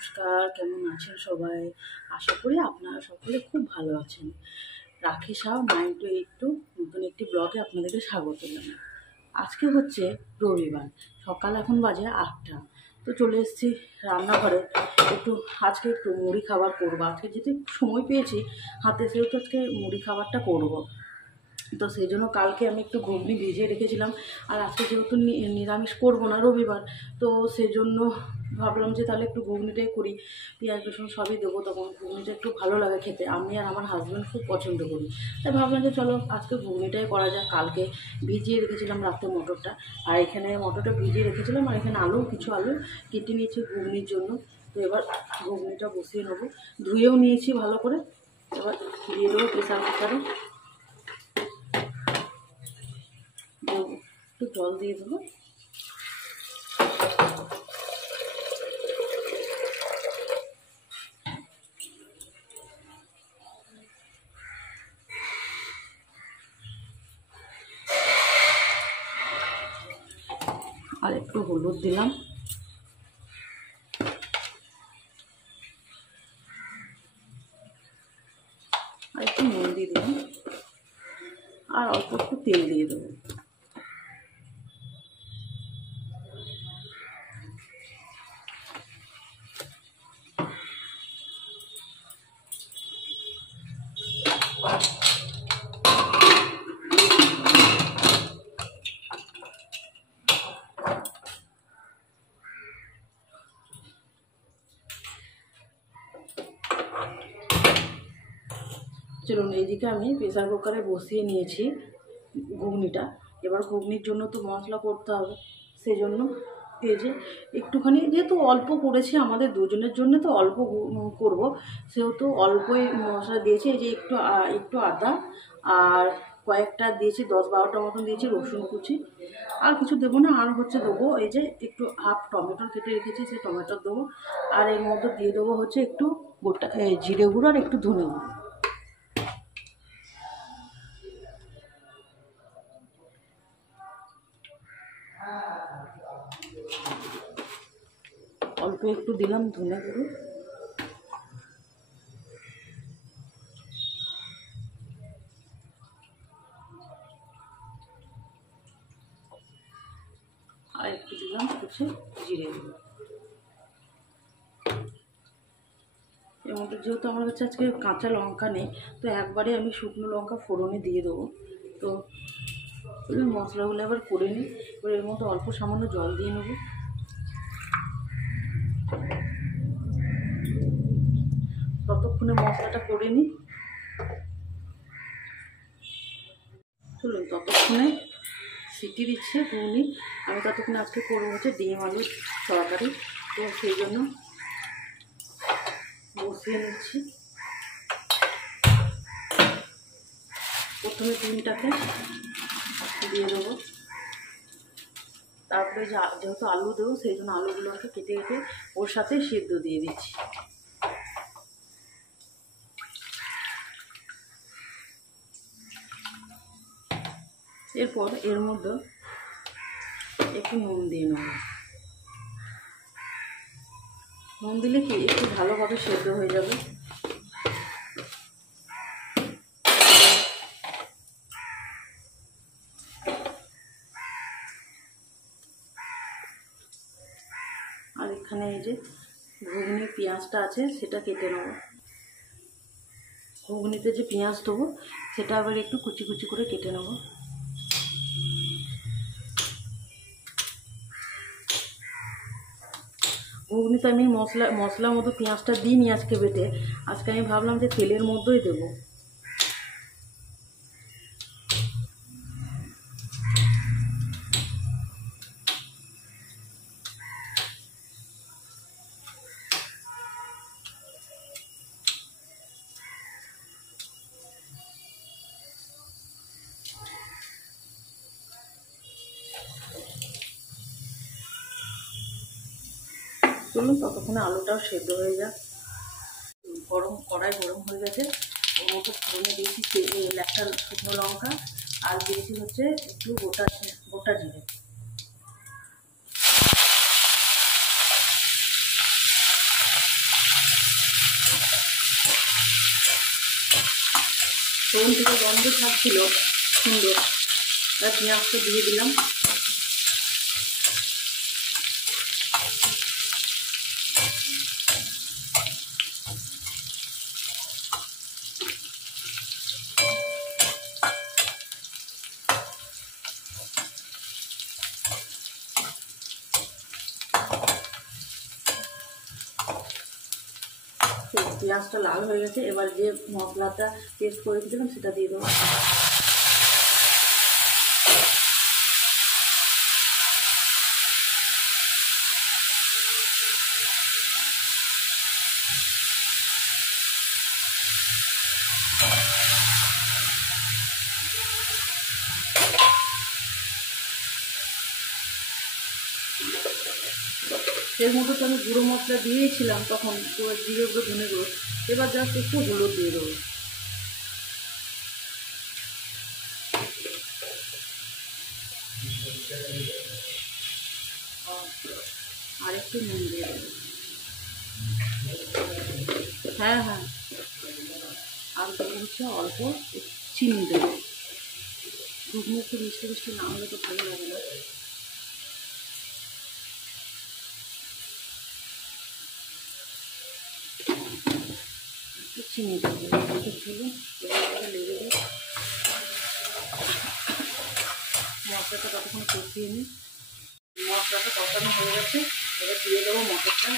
নমস্কার, কেমন আছেন সবাই? আশা করি আপনারা সকলে খুব ভালো আছেন। রাখি সাহা 9 to 8 টু নতুন একটি ব্লগে আপনাদেরকে স্বাগত জানাই। আজকে হচ্ছে রবিবার, সকাল এখন বাজে 8টা। তো চলে এসেছি রান্নাঘরে। আজকে একটু মুড়ি খাবার করবো। আজকে যেহেতু সময় পেয়েছি হাতে, সেহেতু আজকে মুড়ি খাবারটা করবো। তো সেই জন্য কালকে আমি একটু ঘুগনি ভিজিয়ে রেখেছিলাম, আর আজকে যেহেতু নিরামিষ করবো না, রবিবার, তো সেই জন্য ভাবলাম যে তাহলে একটু ঘুগনিটাই করি। পেঁয়াজ রসুন সবই দেবো, তখন ঘুগনিটা একটু ভালো লাগে খেতে। আমি আর আমার হাজব্যান্ড খুব পছন্দ করি, তাই ভাবলাম যে চলো আজকে ঘুগনিটাই করা যাক। কালকে ভিজিয়ে রেখেছিলাম রাতে মটরটা, আর এখানে মটরটা ভিজিয়ে রেখেছিলাম, আর এখানে কিছু আলু কেটে নিয়েছি ঘুগনির জন্য। তো এবার ঘুগনিটা বসিয়ে নেবো, ধুয়েও নিয়েছি ভালো করে। এবার দিয়ে দেবো প্রেসার কুকারে, একটু জল দিয়ে দেবো। আর একটু হলুদ দিলাম, আর একটু নুন দিয়ে দিলাম, আর অল্প একটু তেল দিয়ে দেবো। চলুন, এইদিকে আমি প্রেসার কুকারে বসিয়ে নিয়েছি ঘুগনিটা। এবার ঘুগনির জন্য তো মশলা করতে হবে, সেই জন্য এই যে একটুখানি, যেহেতু অল্প করেছি আমাদের দুজনের জন্য, তো অল্প করব, সেহেতু অল্পই মশলা দিয়েছি। এই যে একটু আদা, আর কয়েকটা দিয়েছি, 10-12টা মতন দিয়েছি রসুন কুচি। আর কিছু দেবো না। আর হচ্ছে দেবো এই যে একটু হাফ টমেটো কেটে রেখেছি, সেই টমেটো দেবো। আর এর মধ্যে দিয়ে দেবো হচ্ছে একটু গোটা জিরে গুঁড়ো আর একটু ধনে গুঁড়ো। অল্প একটু দিলাম ধনে গুঁড়ো, আর একটু দিলাম কিছু জিরে গুঁড়ো। এর মধ্যে যেহেতু আমার কাছে আজকে কাঁচা লঙ্কা নেই, তো একবারে আমি শুকনো লঙ্কা ফোড়নে দিয়ে দেবো। তো মশলাগুলো আবার করে নিই। এবার এর মধ্যে অল্প সামান্য জল দিয়ে নেব। ততক্ষণে মশলাটা করে নিই। চলুন, ততক্ষণে সিটি দিচ্ছে ঘুগনি। আমি ততক্ষণে আজকে করবো হচ্ছে ডিম আলুর তরকারি, তো সেই জন্য বসিয়ে নিচ্ছি। প্রথমে ডিমটাকে দিয়ে দেবো, তারপরে যেহেতু আলু দেবো, সেই জন্য আলুগুলোকে কেটে কেটে ওর সাথে সিদ্ধ দিয়ে দিচ্ছি। এরপর এর মধ্যে একটু নুন দিয়ে নেব। নুন দিলে কি একটু ভালোভাবে সেদ্ধ হয়ে যাবে। আর এখানে এই যে ঘুগনির পেঁয়াজটা আছে, সেটা কেটে নেব। ঘুগনিতে যে পেঁয়াজ দেবো, সেটা আবার একটু কুচি কুচি করে কেটে নেব। ঘুগনিতে আমি মশলার মতো পেঁয়াজটা দিইনি আজকে বেটে। আজকে আমি ভাবলাম যে তেলের মধ্যেই দেবো। চলুন, ততক্ষণে আলুটাও সেদ্ধ হয়ে যাক। কড়াই গরম হয়ে গেছে। ওর মধ্যে ফোড়নে দিয়েছি একটা শুকনো লঙ্কা, আর দিয়েছি হচ্ছে একটু গোটা জিরে। ফোড়ন থেকে গন্ধ ছাড়ছিল সুন্দর, আর পেঁয়াজটা দিয়ে দিলাম। পেঁয়াজটা লাল হয়ে গেছে, এবার যে মশলাটা পেস্ট করে দিলাম সেটা দিয়ে দেবো। এর মধ্যে তো আমি গুঁড়ো মশলা দিয়েছিলাম তখন, জিরে গুঁড়ো, ধনে গুঁড়ো। এবার জাস্ট একটু হলুদ দিয়ে দেবো। আর একটু নুন দিয়ে দেবো। হ্যাঁ হ্যাঁ, আর দেবো হচ্ছে অল্প চিনি দেবো। ঘুগনি একটু মিষ্টি মিষ্টি না হলে তো ভালো লাগে না। একটু চিনি দেবো, লেগে দেবো। মশলাটা ততক্ষণ কষিয়ে নিই। মশলাটা কষানো হয়ে গেছে, এবার দিয়ে দেবো মটরটা।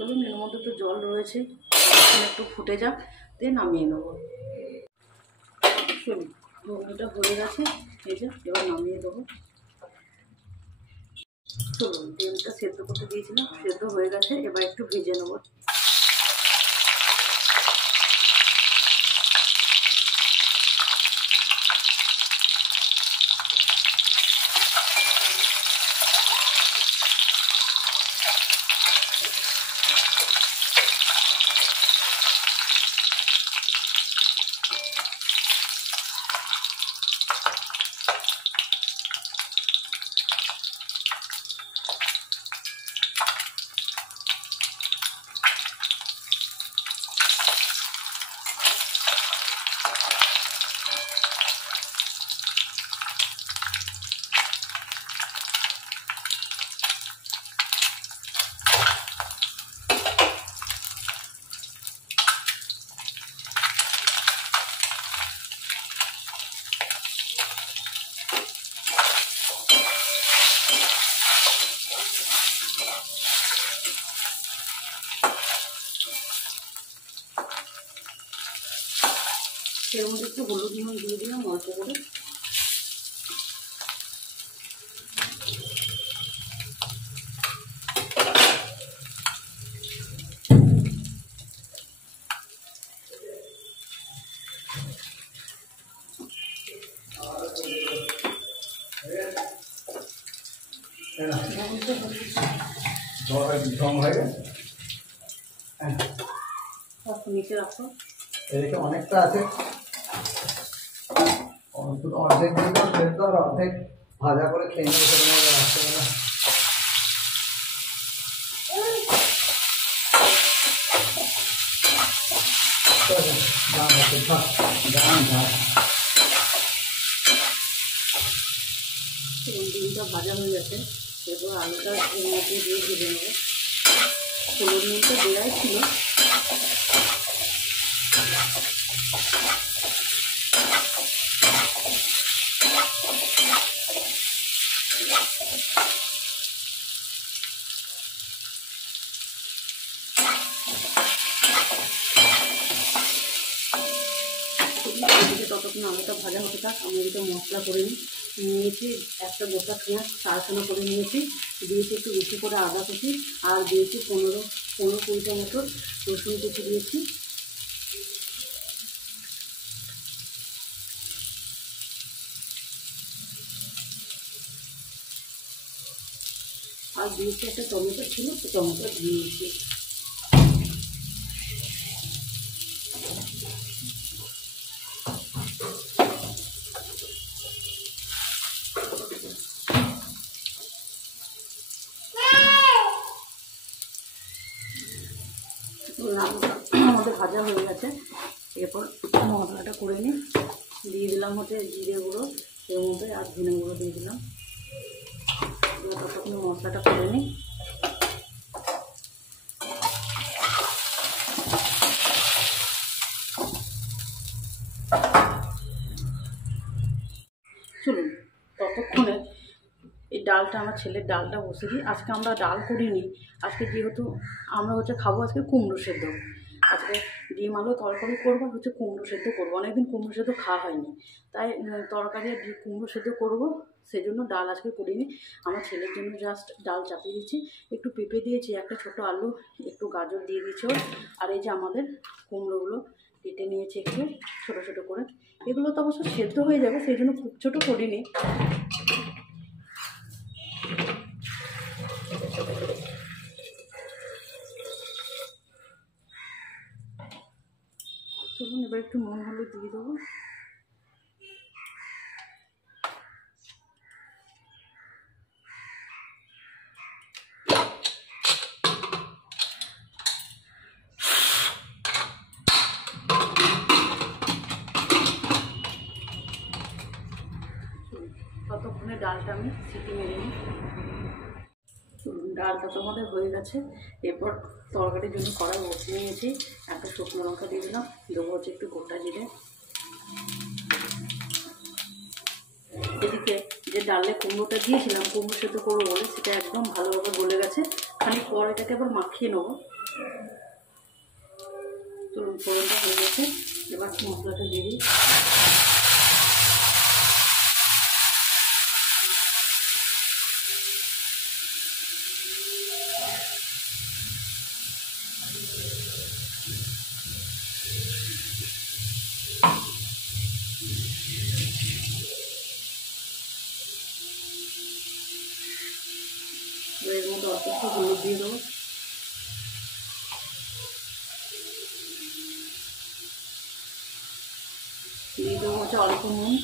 চলুন, এর মধ্যে তো জল রয়েছে, একটু ফুটে যাক, দিয়ে নামিয়ে নেবো। চলুন, ঘুগনিটা হয়ে গেছে, এই যে এবার নামিয়ে দেবো। চলুন, ডিমটা সেদ্ধ করতে দিয়েছিলাম, সেদ্ধ হয়ে গেছে, এবার একটু ভেজে নেবো। এর মধ্যে একটু হলুদ নুন দিয়ে দিলাম অল্প করে। নিচে রাখো, এদিকে অনেকটা আছে, অর্ধেক সেদ্ধ আর অর্ধেক ভাজা করে খেয়ে নিয়ে রাখতে হবে না। ডিমটা ভাজা হয়ে গেছে, এরপর আলুটা এর মধ্যে দিয়ে ভেজে নেবো। হলুদ নুনটা দেওয়াই ছিল। ততক্ষণ আলুটা ভাজা হতে থাক, আমি এদিকে মশলা করে নিয়েছি। একটা গোটা পেঁয়াজ চারখানা করে নিয়েছি, দিয়েছি একটু বেশি করে আদা কুচি, আর দিয়েছি 15-20টা মতো রসুন কুচি দিয়েছি। আর দিয়েছি একটা টমেটো ছিল, তো টমেটো দিয়েছি। আমাদের ভাজা হয়ে গেছে। এরপর মশলাটা করে নিই। দিয়ে দিলাম হচ্ছে জিরে গুঁড়ো এর মধ্যে, আর ধনে গুঁড়ো দিয়ে দিলাম। ততক্ষণ মশলাটা করে নিই। চলুন ততক্ষণে এই ডালটা, আমার ছেলের ডালটা বসে দিই। আজকে আমরা ডাল করিনি, আজকে যেহেতু আমরা হচ্ছে খাবো আজকে কুমড়ো সেদ্ধ। আজকে ডিম আলু তরকারি করবো, হচ্ছে কুমড়ো সেদ্ধ করবো। অনেকদিন কুমড়ো সেদ্ধ খাওয়া হয়নি, তাই তরকারি আর কুমড়ো সেদ্ধ করবো, সেই জন্য ডাল আজকে করিনি। আমার ছেলের জন্য জাস্ট ডাল চাপিয়ে দিচ্ছি। একটু পেঁপে দিয়েছি, একটা ছোটো আলু, একটু গাজর দিয়ে দিয়েছি। আর এই যে আমাদের কুমড়োগুলো কেটে নিয়েছি একটু ছোটো ছোটো করে। এগুলো তো অবশ্য সেদ্ধ হয়ে যাবে, সেই জন্য খুব ছোটো করিনি। চলুন এবার একটু নুন হলুদ দিয়ে দেবো। ততক্ষণে ডালটা আমি সিটি মেরে নিই। ডালটা তো আমাদের হয়ে গেছে। এরপর তরকারির জন্য কড়াই বসিয়ে নিয়েছি। একটা শুকনো লঙ্কা দিয়ে দিলাম, দেবো হচ্ছে একটু গোটা জিরে। এদিকে যে ডালে কুমড়োটা দিয়েছিলাম কুমড়ো সেদ্ধ করবো বলে, সেটা একদম ভালোভাবে গলে গেছে। খানিক পর এটাকে আবার মাখিয়ে নেবো। চলুন ফোড়নটা হয়ে গেছে, এবার মশলাটা দিয়ে দিই। এর মধ্যে অল্প একটু হলুদ দিয়ে দেবো। দিয়ে দেবো হচ্ছে অল্প নুন।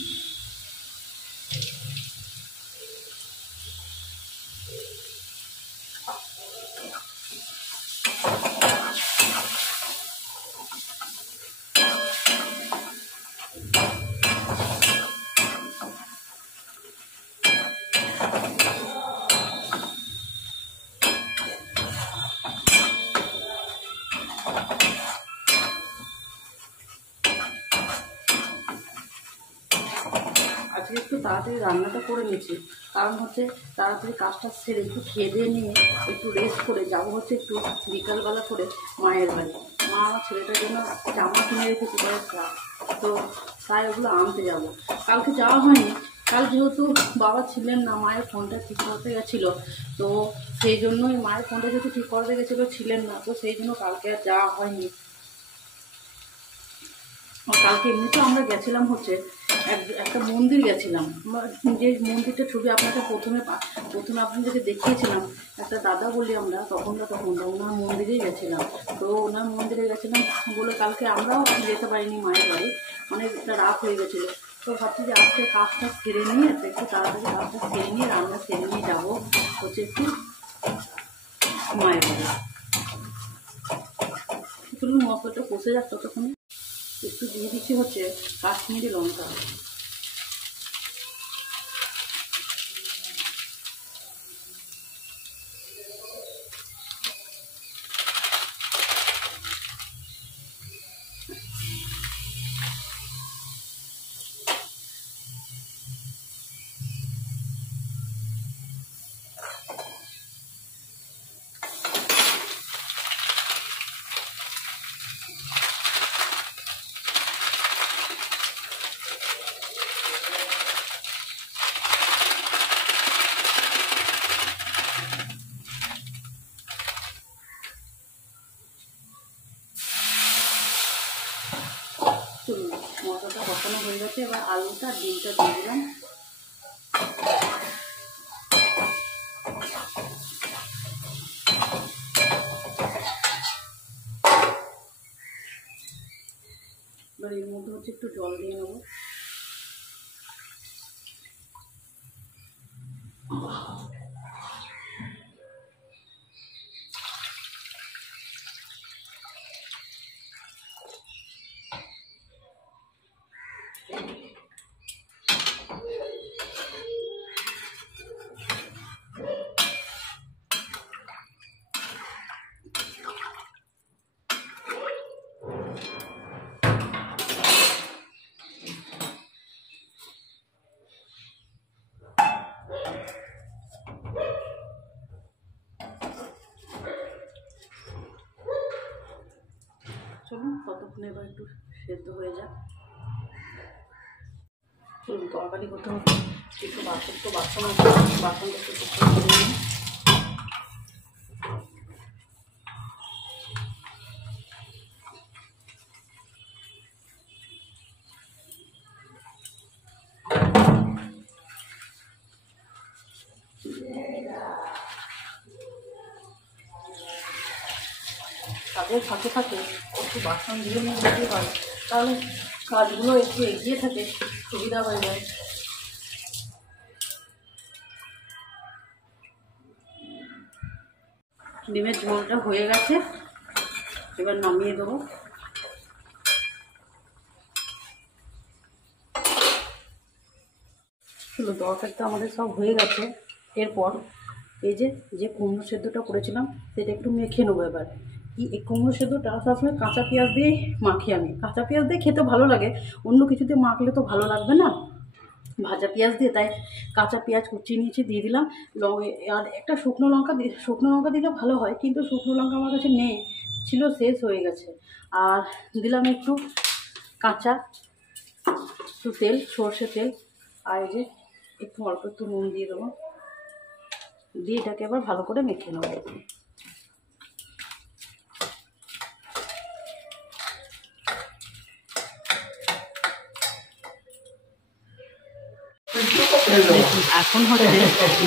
আজকে একটু তাড়াতাড়ি রান্নাটা করে নিয়েছি, কারণ হচ্ছে তাড়াতাড়ি কাজটা সেরে একটু খেয়ে দিয়ে নিয়ে একটু রেস্ট করে যাবো হচ্ছে একটু বিকালবেলা করে মায়ের বাড়ি। মা আমার ছেলেটার জন্য জামা কিনে রেখেছি কয়েকটা, তো তাই ওগুলো আনতে যাবো। কালকে যাওয়া হয়নি, কাল যেহেতু বাবা ছিলেন না, মায়ের ফোনটা ঠিক করতে গেছিলো, তো সেই জন্যই মায়ের ফোনটা যেহেতু ঠিক করতে গেছিলো ছিলেন না, তো সেই জন্য কালকে আর যাওয়া হয়নি। কালকে এমনিতেও আমরা গেছিলাম হচ্ছে একটা মন্দির গেছিলাম। যে মন্দিরটা ছবি আপনাকে প্রথমে আপনাদেরকে দেখিয়েছিলাম, একটা দাদা বলি আমরা তখন ওনার মন্দিরেই গেছিলাম। তো ওনার মন্দিরে গেছিলাম বলে কালকে আমরাও যেতে পারিনি মায়ের বাড়ি, অনেকটা রাত হয়ে গেছিলো। তো ভাবছি যে আজকে কাজটা সেরে নিয়ে একটু তাড়াতাড়ি কাজটা সেরে নিয়ে রান্না সেরে নিয়ে যাবো হচ্ছে একটু মায়ের বাড়ি। চলুন মশলাটা কষে যাক ততক্ষণে। একটু দিয়ে দিচ্ছি হচ্ছে কাশ্মীরি লঙ্কা। চলুন মশলাটা কষানো হয়ে গেছে, এবার আলুটা ডিমটা দিয়ে দিলাম। হচ্ছে একটু জল দিয়ে নেবো। চলুন ততক্ষণে এবার একটু সেদ্ধ হয়ে যাক। চলুন তরকারি করতে হবে, একটু বাসন আছে, বাসন একটু টুকরো করে নিই। কাজের ফাঁকে ফাঁকে একটু বাসন ধুয়ে নিয়ে যেতে পারে, তাহলে কাজগুলো একটু এগিয়ে থাকে, সুবিধা হয়ে যায়। ডিমের ঝোলটা হয়ে গেছে, এবার নামিয়ে দেবো। চলো তরকারিটা আমাদের সব হয়ে গেছে। এরপর এই যে কুমড়ো সেদ্ধটা করেছিলাম সেটা একটু মেখে নেবো। এবার এই কুমড়ো সেদ্ধটা সবসময় কাঁচা পেঁয়াজ দিয়ে মাখি আমি। কাঁচা পেঁয়াজ দিয়ে খেতে ভালো লাগে, অন্য কিছু দিয়ে মাখলে তো ভালো লাগবে না, ভাজা পেঁয়াজ দিয়ে। তাই কাঁচা পেঁয়াজ কুচিয়ে নিয়েছি, দিয়ে দিলাম। আর একটা শুকনো লঙ্কা দিলে ভালো হয়, কিন্তু শুকনো লঙ্কা আমার কাছে নেই, ছিল শেষ হয়ে গেছে। আর দিলাম একটু কাঁচা একটু তেল, সর্ষে তেল। আর এই যে একটু অল্প একটু নুন দিয়ে দেবো, দিয়ে এটাকে এবার ভালো করে মেখে নেবো। এখন হচ্ছে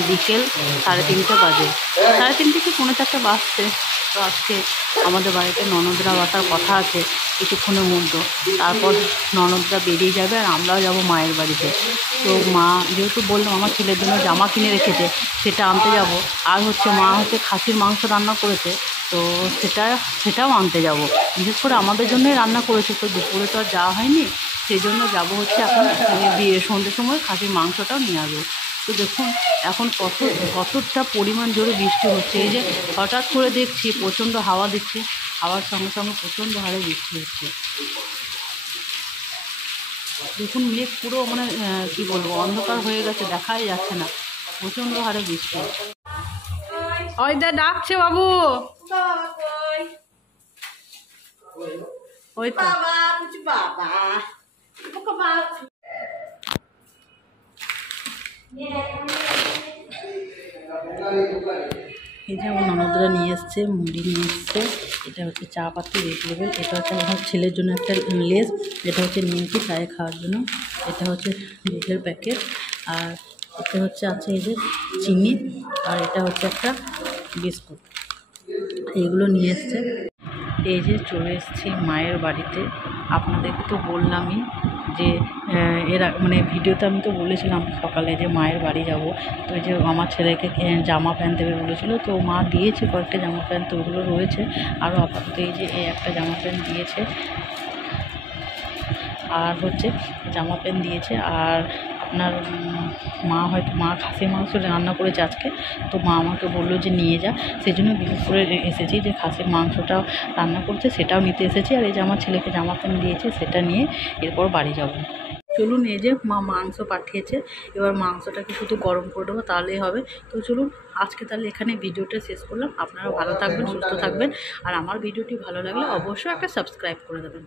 বিকেল 3:30 বাজে, 3:30 কি 3:45 বাজছে। তো আজকে আমাদের বাড়িতে ননদরা বাসার কথা আছে কিছুক্ষণের মধ্যে, তারপর ননদরা বেরিয়ে যাবে আর আমরাও যাব মায়ের বাড়িতে। তো মা যেহেতু বললাম আমার ছেলের জন্য জামা কিনে রেখেছে, সেটা আনতে যাব। আর হচ্ছে মা হচ্ছে খাসির মাংস রান্না করেছে, তো সেটাও আনতে যাব। বিশেষ করে আমাদের জন্যই রান্না করেছে, তো দুপুরে তো আর যাওয়া হয়নি, সেই জন্য যাবো হচ্ছে এখন সন্ধ্যের সময় খাসির মাংসটাও নিয়ে আসবো। তো দেখুন এখন কতটা পরিমাণ জোরে বৃষ্টি হচ্ছে। এই যে হঠাৎ করে দেখছি প্রচণ্ড হাওয়া দিচ্ছে, হাওয়ার সঙ্গে সঙ্গে প্রচণ্ড হারে বৃষ্টি হচ্ছে। দেখুন মেঘ পুরো মানে কী বলবো, অন্ধকার হয়ে গেছে, দেখাই যাচ্ছে না, প্রচণ্ড হারে বৃষ্টি হচ্ছে। ওই দা ডাকছে বাবু, ওই তো এই যে আমার ননদরা নিয়ে এসছে, মুড়ি নিয়ে এসছে। এটা হচ্ছে চা পাতি রেড লেবেল, এটা হচ্ছে আমার ছেলের জন্য একটা লেস, এটা হচ্ছে নিমকি চায়ে খাওয়ার জন্য, এটা হচ্ছে দুধের প্যাকেট, আর এটা হচ্ছে আছে এই যে চিনি, আর এটা হচ্ছে একটা বিস্কুট। এইগুলো নিয়ে এসছে। এই যে চলে এসেছি মায়ের বাড়িতে। আপনাদেরকে তো বললামই যে মানে ভিডিওতে আমি তো বলেছিলাম সকালে যে মায়ের বাড়ি যাব। তো এই যে আমার ছেলেকে জামা প্যান্ট দেবে বলেছিলো, তো মা দিয়েছে কয়েকটা জামা প্যান্ট, তো ওগুলো রয়েছে। আরও আপাতত এই যে একটা জামা প্যান্ট দিয়েছে, আর হচ্ছে জামা প্যান্ট দিয়েছে। আর আপনার মা খাসির মাংস রান্না করেছে আজকে, তো মা আমাকে বললো যে নিয়ে যা, সেই জন্য বিশেষ করে এসেছি যে খাসির মাংসটাও রান্না করছে সেটাও নিতে এসেছি। আর এই যে আমার ছেলেকে জামা প্যান্ট দিয়েছে, সেটা নিয়ে এরপর বাড়ি যাব। চলুন এই যে মা মাংস পাঠিয়েছে, এবার মাংসটাকে শুধু গরম করে দেবো, তাহলেই হবে। তো চলুন আজকে তাহলে এখানে ভিডিওটা শেষ করলাম। আপনারা ভালো থাকবেন, সুস্থ থাকবেন, আর আমার ভিডিওটি ভালো লাগলে অবশ্যই একটা সাবস্ক্রাইব করে দেবেন।